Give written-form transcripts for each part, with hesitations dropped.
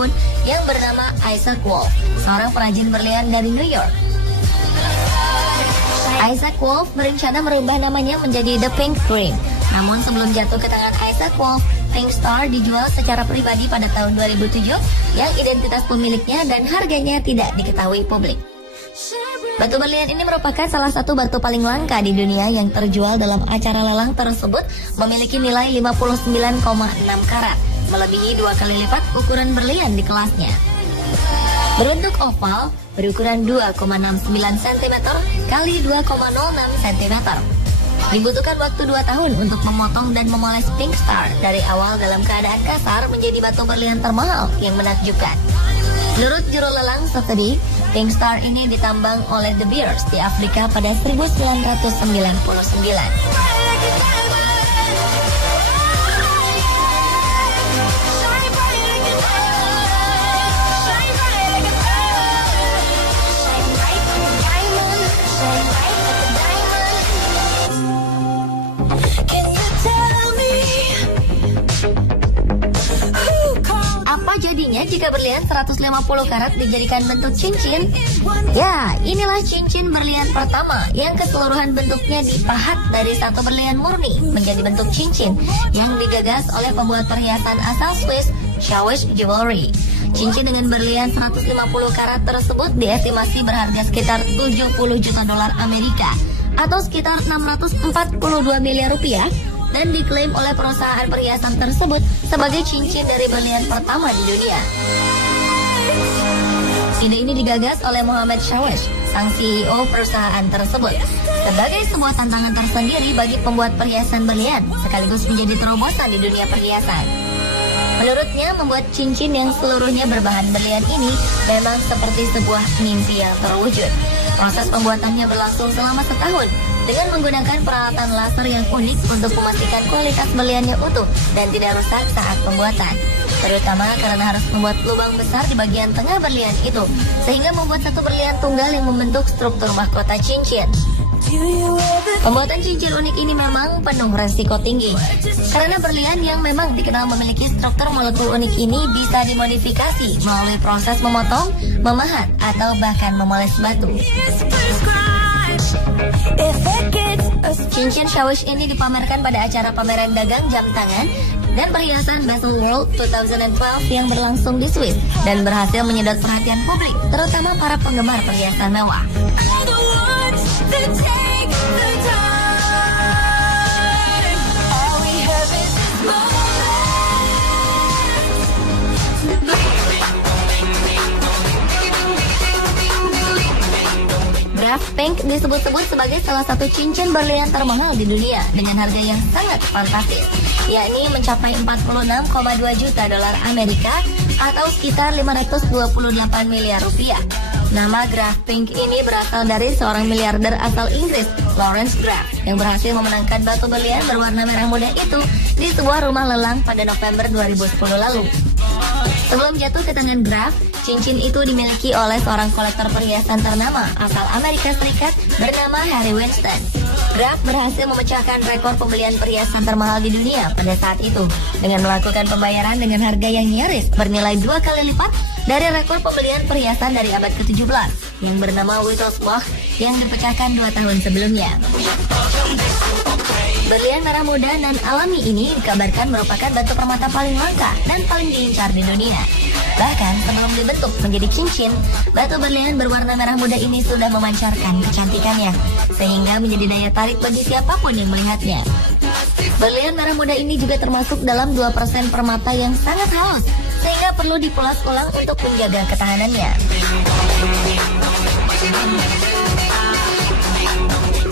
tahun yang bernama Isaac Wolf, seorang perajin berlian dari New York. Isaac Wolf berencana merubah namanya menjadi The Pink Dream. Namun sebelum jatuh ke tangan Isaac Wolf, Pink Star dijual secara pribadi pada tahun 2007 yang identitas pemiliknya dan harganya tidak diketahui publik. Batu berlian ini merupakan salah satu batu paling langka di dunia yang terjual dalam acara lelang tersebut, memiliki nilai 59,6 karat, melebihi 2 kali lipat ukuran berlian di kelasnya. Berbentuk oval, berukuran 2,69 cm kali 2,06 cm. Dibutuhkan waktu 2 tahun untuk memotong dan memoles Pink Star dari awal dalam keadaan kasar menjadi batu berlian termahal yang menakjubkan. Menurut juru lelang Sotheby, Pink Star ini ditambang oleh De Beers di Afrika pada 1999. Jadinya jika berlian 150 karat dijadikan bentuk cincin? Ya, inilah cincin berlian pertama yang keseluruhan bentuknya dipahat dari satu berlian murni menjadi bentuk cincin yang digagas oleh pembuat perhiasan asal Swiss, Shawish Jewelry. Cincin dengan berlian 150 karat tersebut diestimasi berharga sekitar 70 juta dolar Amerika atau sekitar 642 miliar rupiah, dan diklaim oleh perusahaan perhiasan tersebut sebagai cincin dari berlian pertama di dunia. Ide ini digagas oleh Mohammed Shawish, sang CEO perusahaan tersebut, sebagai sebuah tantangan tersendiri bagi pembuat perhiasan berlian, sekaligus menjadi terobosan di dunia perhiasan. Menurutnya, membuat cincin yang seluruhnya berbahan berlian ini memang seperti sebuah mimpi yang terwujud. Proses pembuatannya berlangsung selama setahun dengan menggunakan peralatan laser yang unik untuk memastikan kualitas berliannya utuh dan tidak rusak saat pembuatan. Terutama karena harus membuat lubang besar di bagian tengah berlian itu, sehingga membuat satu berlian tunggal yang membentuk struktur mahkota cincin. Pembuatan cincin unik ini memang penuh resiko tinggi, karena berlian yang memang dikenal memiliki struktur molekul unik ini bisa dimodifikasi melalui proses memotong, memahat, atau bahkan memoles batu. Cincin Shawish ini dipamerkan pada acara pameran dagang jam tangan dan perhiasan Basel World 2012 yang berlangsung di Swiss dan berhasil menyedot perhatian publik, terutama para penggemar perhiasan mewah. Graf Pink disebut-sebut sebagai salah satu cincin berlian termahal di dunia dengan harga yang sangat fantastis, yakni mencapai 46,2 juta dolar Amerika atau sekitar 528 miliar rupiah. Nama Graf Pink ini berasal dari seorang miliarder asal Inggris, Lawrence Graf, yang berhasil memenangkan batu berlian berwarna merah muda itu di sebuah rumah lelang pada November 2010 lalu. Sebelum jatuh ke tangan Graf, cincin itu dimiliki oleh seorang kolektor perhiasan ternama asal Amerika Serikat bernama Harry Winston. Graf berhasil memecahkan rekor pembelian perhiasan termahal di dunia pada saat itu dengan melakukan pembayaran dengan harga yang nyaris bernilai 2 kali lipat dari rekor pembelian perhiasan dari abad ke-17 yang bernama Wittelsbach yang dipecahkan 2 tahun sebelumnya. Berlian merah muda dan alami ini dikabarkan merupakan batu permata paling langka dan paling diincar di dunia. Bahkan sebelum dibentuk menjadi cincin, batu berlian berwarna merah muda ini sudah memancarkan kecantikannya, sehingga menjadi daya tarik bagi siapapun yang melihatnya. Berlian merah muda ini juga termasuk dalam 2% permata yang sangat halus, sehingga perlu dipulas ulang untuk menjaga ketahanannya.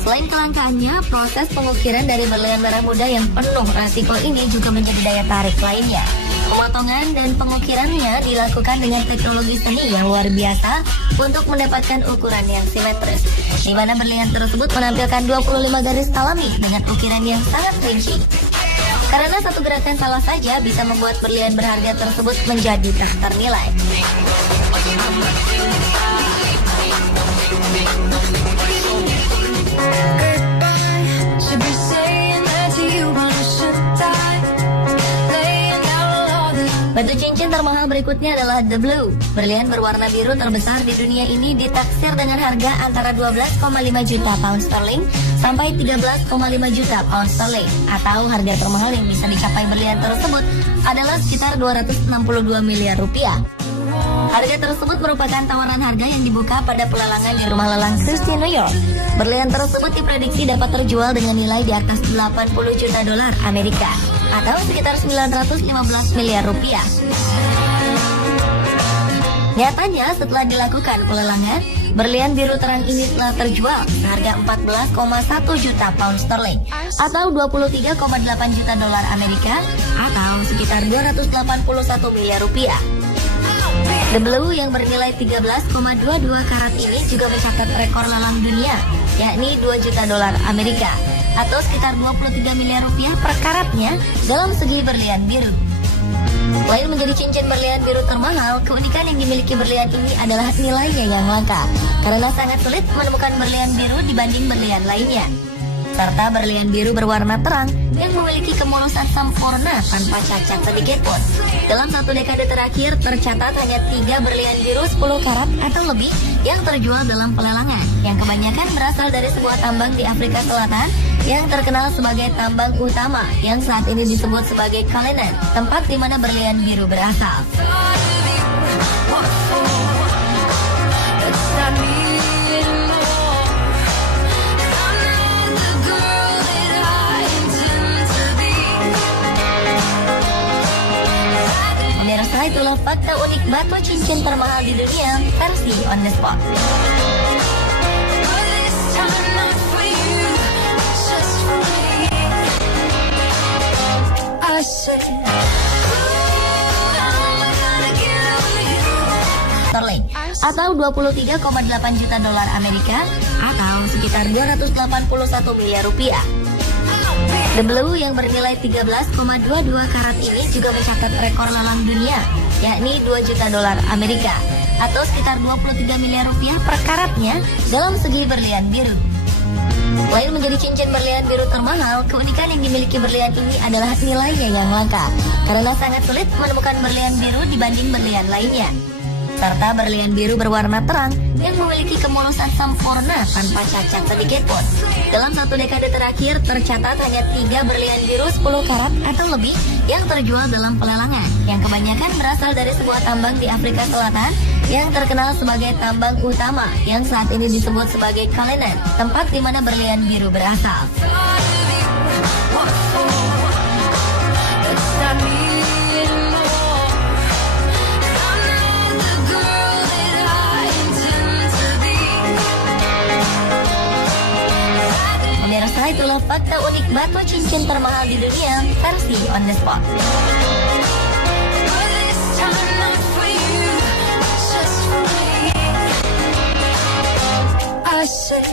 Selain kelangkaannya, proses pengukiran dari berlian merah muda yang penuh resiko ini juga menjadi daya tarik lainnya. Pemotongan dan pengukirannya dilakukan dengan teknologi seni yang luar biasa untuk mendapatkan ukuran yang simetris, di mana berlian tersebut menampilkan 25 garis alami dengan ukiran yang sangat rinci. Karena satu gerakan salah saja bisa membuat berlian berharga tersebut menjadi tak ternilai. Batu cincin termahal berikutnya adalah The Blue. Berlian berwarna biru terbesar di dunia ini ditaksir dengan harga antara 12,5 juta pound sterling sampai 13,5 juta pound sterling. Atau harga termahal yang bisa dicapai berlian tersebut adalah sekitar 262 miliar rupiah. Harga tersebut merupakan tawaran harga yang dibuka pada pelelangan di rumah lelang Christie, New York. Berlian tersebut diprediksi dapat terjual dengan nilai di atas 80 juta dolar Amerika atau sekitar 915 miliar rupiah. Nyatanya setelah dilakukan pelelangan, berlian biru terang ini telah terjual seharga 14,1 juta pound sterling atau 23,8 juta dolar Amerika atau sekitar 281 miliar rupiah. The Blue yang bernilai 13,22 karat ini juga mencatat rekor lelang dunia, yakni 2 juta dolar Amerika atau sekitar 23 miliar rupiah per karatnya dalam segi berlian biru. Selain menjadi cincin berlian biru termahal, keunikan yang dimiliki berlian ini adalah nilainya yang langka karena sangat sulit menemukan berlian biru dibanding berlian lainnya. Serta berlian biru berwarna terang yang memiliki kemulusan sempurna tanpa cacat sedikit pun. Dalam 1 dekade terakhir tercatat hanya 3 berlian biru 10 karat atau lebih yang terjual dalam pelelangan, yang kebanyakan berasal dari sebuah tambang di Afrika Selatan yang terkenal sebagai tambang utama yang saat ini disebut sebagai Cullinan, tempat di mana berlian biru berasal. Itulah fakta unik batu cincin termahal di dunia versi On The Spot. Sterling atau 23,8 juta dolar Amerika atau sekitar 281 miliar rupiah. The Blue yang bernilai 13,22 karat ini juga mencatat rekor lelang dunia, yakni 2 juta dolar Amerika atau sekitar 23 miliar rupiah per karatnya dalam segi berlian biru. Selain menjadi cincin berlian biru termahal, keunikan yang dimiliki berlian ini adalah nilainya yang langka karena sangat sulit menemukan berlian biru dibanding berlian lainnya. Serta berlian biru berwarna terang yang memiliki kemulusan sempurna tanpa cacat sedikit pun. Dalam 1 dekade terakhir tercatat hanya 3 berlian biru 10 karat atau lebih yang terjual dalam pelelangan, yang kebanyakan berasal dari sebuah tambang di Afrika Selatan yang terkenal sebagai tambang utama yang saat ini disebut sebagai Cullinan, tempat di mana berlian biru berasal. Itulah fakta unik batu cincin termahal di dunia versi On The Spot. I said